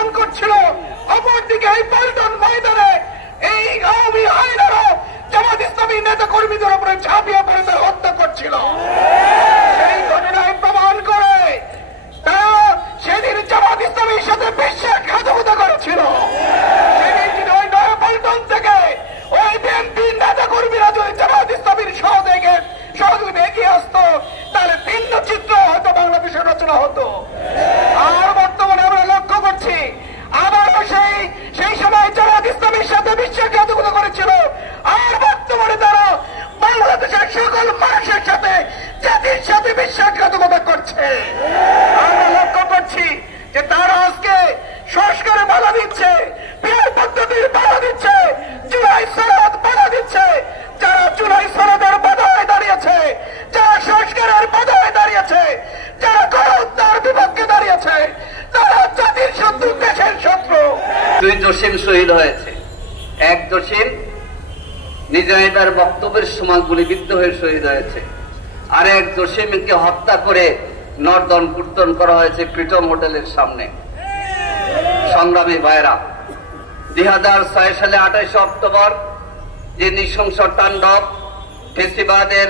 অপমান করছিল, অপরদিকে এই পল্টন ময়দানে এই আওয়ামী আইনেরও জামাত ইসলামী নেতা কর্মীদের উপরে ঝাঁপিয়ে পড়ে তারা হত্যা করছিল। সেই ঘটনায় প্রমাণ করে তারা সেদিন জামাত ইসলামীর সাথে বিশ্বাসঘাতকতা করেছিল। সেদিন যদি ওই নয়া পল্টন থেকে ওই বিএনপি নেতা কর্মীরা যদি জামাত ইসলামীর সহযোগিতা এগিয়ে আসতো, তাহলে ভিন্ন চিত্র হয়তো বাংলাদেশের রচনা হতো। আর বর্তমানে আমরা লক্ষ্য করছি আবারও সেই সময় জামাত ইসলামীর সাথে বিশ্বাসঘাতকতা করেছিল, আর বর্তমানে তারা বাংলাদেশের সকল মানুষের সাথে, জাতির সাথে বিশ্বাসঘাতকতা করছে। আমরা লক্ষ্য করছি যে তারা আজকে সংস্কারে বাধা দিচ্ছে, পিয়ার পদ্ধতির বাধা দিচ্ছে, জুলাই সনদ বাধা দিচ্ছে। যারা জুলাই সনদের বাধায় দাঁড়িয়েছে, যারা সংস্কারের বাধায় দাঁড়িয়েছে, যারা গণহত্যার বিপক্ষে দাঁড়িয়েছে, তারা জাতির শত্রু, দেশের শত্রু। দুই জসিম শহীদ হয়েছে। এক জসিম নিজে তার বক্তব্যের সময় গুলিবিদ্ধ হয়ে শহীদ হয়েছে, আর এক জসিমকে হত্যা করে নর্দন কীর্তন করা হয়েছে প্রিটম হোটেলের সামনে। সংগ্রামী ভাইরা, 2006 সালে 28 অক্টোবর যে নৃশংস তাণ্ডব ফেসিবাদের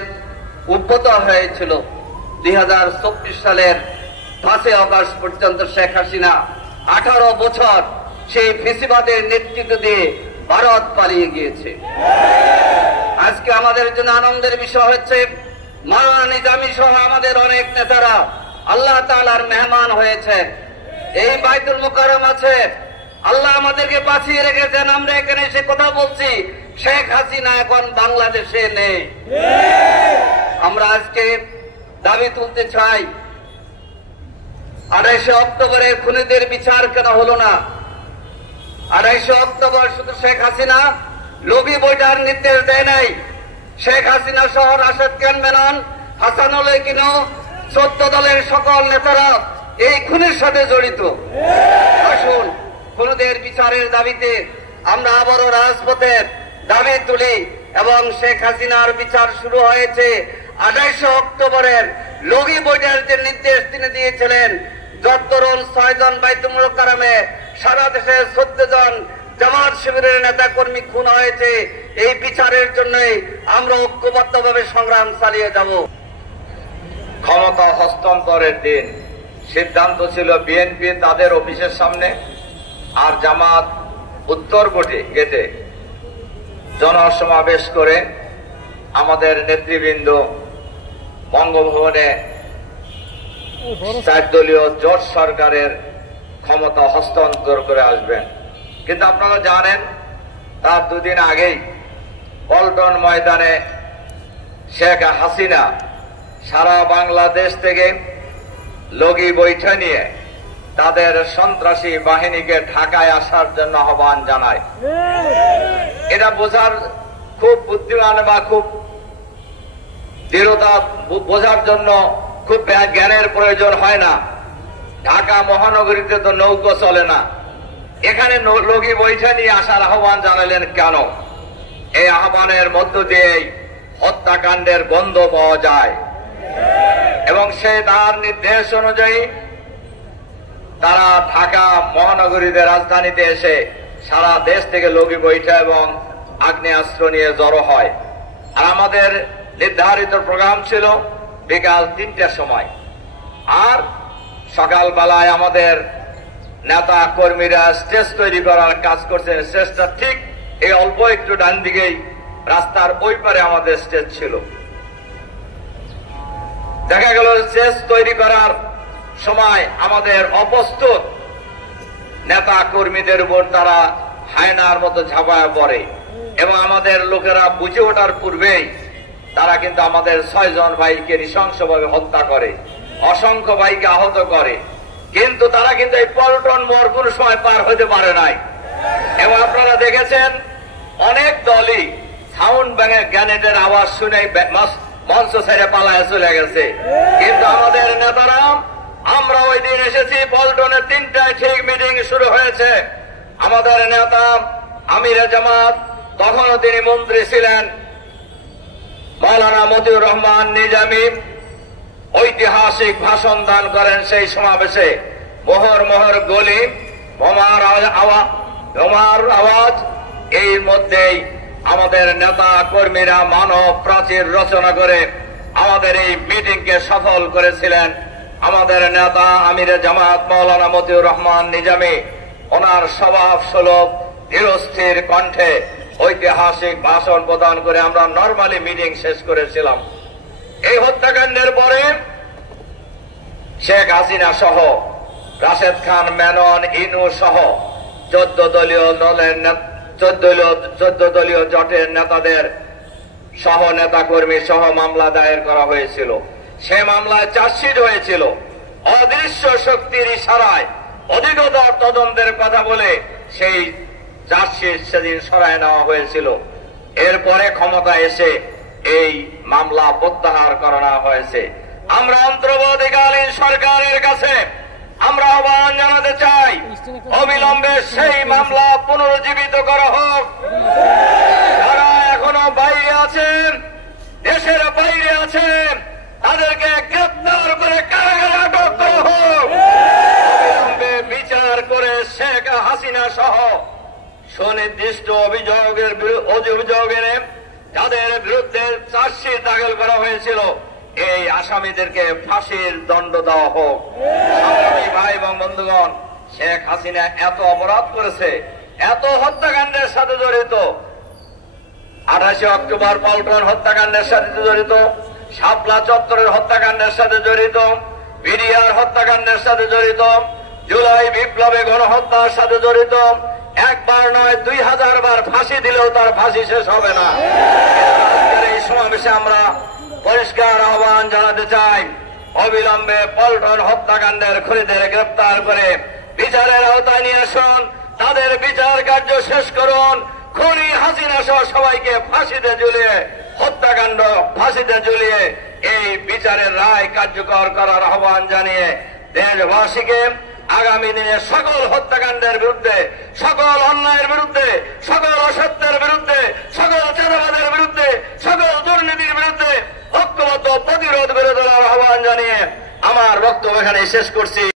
উদ্ভূত হয়েছিল, 2024 সালের 5 আগস্ট পর্যন্ত শেখ হাসিনা 18 বছর সেই ফেসিবাদের নেতৃত্ব দিয়ে ভারত পালিয়ে গিয়েছে। আজকে আমাদের জন্য আনন্দের বিষয় হচ্ছে মাওলানা নিজামী সহ আমাদের অনেক নেতারা আল্লাহ তাআলার মেহমান হয়েছেন। এই বাইতুল মুকাররম আছে, আল্লাহ আমাদেরকে বাঁচিয়ে রেখেছেন। আমরা এখানে এসে কথা বলছি, শেখ হাসিনা এখন বাংলাদেশে নেই। আমরা আজকে দাবি তুলতে চাই, 28 অক্টোবরের খুনিদের বিচার কেন হলো না? 28 অক্টোবর শুধু শেখ হাসিনা লগি বইটার নির্দেশ দেয় নাই, শেখ হাসিনা সহ রাশেদ খান মেনন, হাসানুল হক, 14 দলের সকল নেতারা এই খুনের সাথে জড়িত। আসুন খুনিদের বিচারের দাবিতে আমরা আবারও রাজপথের দাবি তুলি এবং শেখ হাসিনার বিচার শুরু হয়েছে। 28 অক্টোবরের লগি বইটার যে নির্দেশ তিনি দিয়েছিলেন, যতরুণ 6 জন বাইতুল মুকাররমে সারা দেশে 14 জন জামাত শিবিরের নেতা কর্মী খুন হয়েছে। এই বিচারের জন্যই আমরা ঐক্যবদ্ধভাবে সংগ্রাম চালিয়ে যাব। ক্ষমতা হস্তান্তরের দিন সিদ্ধান্ত ছিল বিএনপি তাদের অফিসের সামনে, আর জামাত উত্তর গেটে জনসমাবেশ করে আমাদের নেতৃবৃন্দ বঙ্গভবনে 4 দলীয় জোট সরকারের ক্ষমতা হস্তান্তর করে আসবেন। কিন্তু আপনারা জানেন, তার 2 দিন আগেই পল্টন ময়দানে শেখ হাসিনা সারা বাংলাদেশ থেকে লগি বৈঠা নিয়ে তাদের সন্ত্রাসী বাহিনীকে ঢাকায় আসার জন্য আহ্বান জানায়। এটা বোঝার খুব বুদ্ধিমান বা খুব দৃঢ়তা বোঝার জন্য খুব জ্ঞানের প্রয়োজন হয় না। ঢাকা মহানগরীতে তো নৌকো চলে না, এখানে লগি বৈঠা নিয়ে আসার আহ্বান জানালেন কেন? এই আহ্বানের মধ্য দিয়েই হত্যাকাণ্ডের গন্ধ পাওয়া যায় এবং সে তার নির্দেশ অনুযায়ী তারা ঢাকা মহানগরীতে রাজধানীতে এসে সারা দেশ থেকে লগি বৈঠা এবং আগ্নেয়াস্ত্র নিয়ে জড়ো হয়। আর আমাদের নির্ধারিত প্রোগ্রাম ছিল বিকাল 3টার সময়, আর সকালবেলায় আমাদের নেতা কর্মীরা স্টেজ তৈরি করার কাজ করছেন। স্টেজটা ঠিক এই অল্প একটু ডান দিকেই রাস্তার ওই পারে আমাদের স্টেজ ছিল। দেখা গেল স্টেজ তৈরি করার সময় আমাদের অপ্রস্তুত নেতা কর্মীদের উপর তারা হায়নার মতো ঝাঁপায় পড়ে এবং আমাদের লোকেরা বুঝে ওঠার পূর্বেই তারা কিন্তু আমাদের 6 জন ভাইকে নৃশংসভাবে হত্যা করে, অসংখ্য ভাইকে আহত করে। কিন্তু তারা কিন্তু এই পল্টন মোড় কোন সময় পার হতে পারে নাই। এবং আপনারা দেখেছেন অনেক দলই সাউন্ড গ্যানেটের আওয়াজ শুনে মঞ্চ ছেড়ে পালায় চলে গেছে। কিন্তু আমাদের নেতারা, আমরা ওই দিন এসেছি পল্টনে 3টায় ঠিক মিটিং শুরু হয়েছে। আমাদের নেতা আমিরে জামাত, তখনও তিনি মন্ত্রী ছিলেন, মাওলানা মতিউর রহমান নিজামী ঐতিহাসিক ভাষণ দান করেন সেই সমাবেশে। মোহর মোহর গলি বোমার আওয়াজ। এর মধ্যেই আমাদের নেতা কর্মীরা মানব প্রাচীর রচনা করে আমাদের এই মিটিংকে সফল করেছিলেন। আমাদের নেতা আমিরে জামাত মাওলানা মতিউর রহমান নিজামী ওনার স্বভাব সুলভ ধীরস্থির কণ্ঠে ঐতিহাসিক ভাষণ প্রদান করে আমরা নরমালি মিটিং শেষ করেছিলাম। এই হত্যাকাণ্ডের পরে শেখ হাসিনা সহ রাশেদ খান মেনন ইনু সহ 14 দলীয় জোটের নেতাদের সহ নেতা কর্মী সহ মামলা দায়ের করা হয়েছিল। সে মামলায় চার্জশিট হয়েছিল। অদৃশ্য শক্তির ইশারায় অধিকতর তদন্তের কথা বলে সেই চার্জশিট সেদিন সরায় নেওয়া হয়েছিল। এরপরে ক্ষমতা এসে এই মামলা প্রত্যাহার করা হয়েছে। আমরা অন্তর্বর্তীকালীন সরকারের কাছে আমরা আহ্বান জানাতে চাই, অবিলম্বে সেই মামলা পুনরুজ্জীবিত করা হোক। যারা এখনো বাইরে আছেন, দেশের বাইরে আছেন, তাদেরকে গ্রেপ্তার করে কারাগারে আটক করা হোক। অবিলম্বে বিচার করে শেখ হাসিনা সহ সুনির্দিষ্ট অভিযোগের যাদের বিরুদ্ধে চার্জশিট দাখিল করা হয়েছিল এই আসামিদেরকে ফাঁসির দণ্ড দেওয়া হোক। ভাই এবং বন্ধুগণ, শেখ হাসিনা এত অপরাধ করেছে, এত হত্যাকাণ্ডের সাথে জড়িত, 28 অক্টোবর পল্টন হত্যাকাণ্ডের সাথে জড়িত, শাপলা চত্বরের হত্যাকাণ্ডের সাথে জড়িত, বিডিআর হত্যাকাণ্ডের সাথে জড়িত, জুলাই বিপ্লবে গণহত্যার সাথে জড়িত। একবার নয় 2000 বার ফাঁসি দিলেও তার ফাঁসি শেষ হবে না। এই সমাবেশে আমরা পরিষ্কার আহ্বান জানাতে চাই, অবিলম্বে পল্টন হত্যাকাণ্ডের খুনিদের গ্রেপ্তার করে বিচারের আওতায় নিয়ে আসুন। তাদের বিচার কার্য শেষ করুন। খুনি হাসিনা সহ সবাইকে ফাঁসিতে ঝুলিয়ে হত্যাকাণ্ড ফাঁসিতে ঝুলিয়ে এই বিচারের রায় কার্যকর করার আহ্বান জানিয়ে দেশবাসীকে আগামী দিনে সকল হত্যাকাণ্ডের বিরুদ্ধে, সকল অন্যায়ের বিরুদ্ধে, সকল অসত্যের বিরুদ্ধে, সকল চাঁদাবাদের বিরুদ্ধে, সকল দুর্নীতির বিরুদ্ধে ঐক্যবদ্ধ প্রতিরোধ গড়ে তোলার আহ্বান জানিয়ে আমার বক্তব্য এখানে শেষ করছি।